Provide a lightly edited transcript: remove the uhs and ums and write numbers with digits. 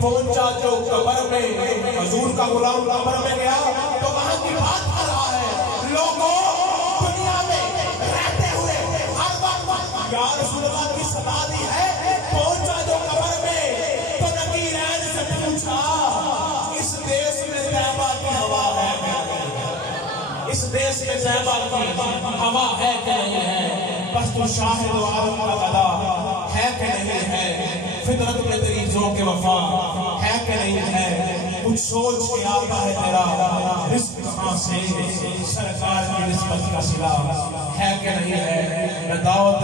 पहुंचा जो कब्र में, हजूर का गुलाम कब्र में गया तो वहां की बात कर रहा है, लोगों दुनिया में रहते हुए हर वक्त या रसूलुल्लाह की सदा दी है। पहुंचा जो कब्र में तो नकीरैन से पूछा, इस देश में तैबा की हवा है क्या नहीं? इस देश में तैबा की हवा है क्या नहीं है? बस तो शाहिद व आलम का गदा है कि नहीं है? फितरत में तेरी ज़ौक़ वफा है कि नहीं है? कुछ सोच के आता है तेरा रिज़्क़ कहां से, सरकार की निस्बत का सिला है कि नहीं है? न दावत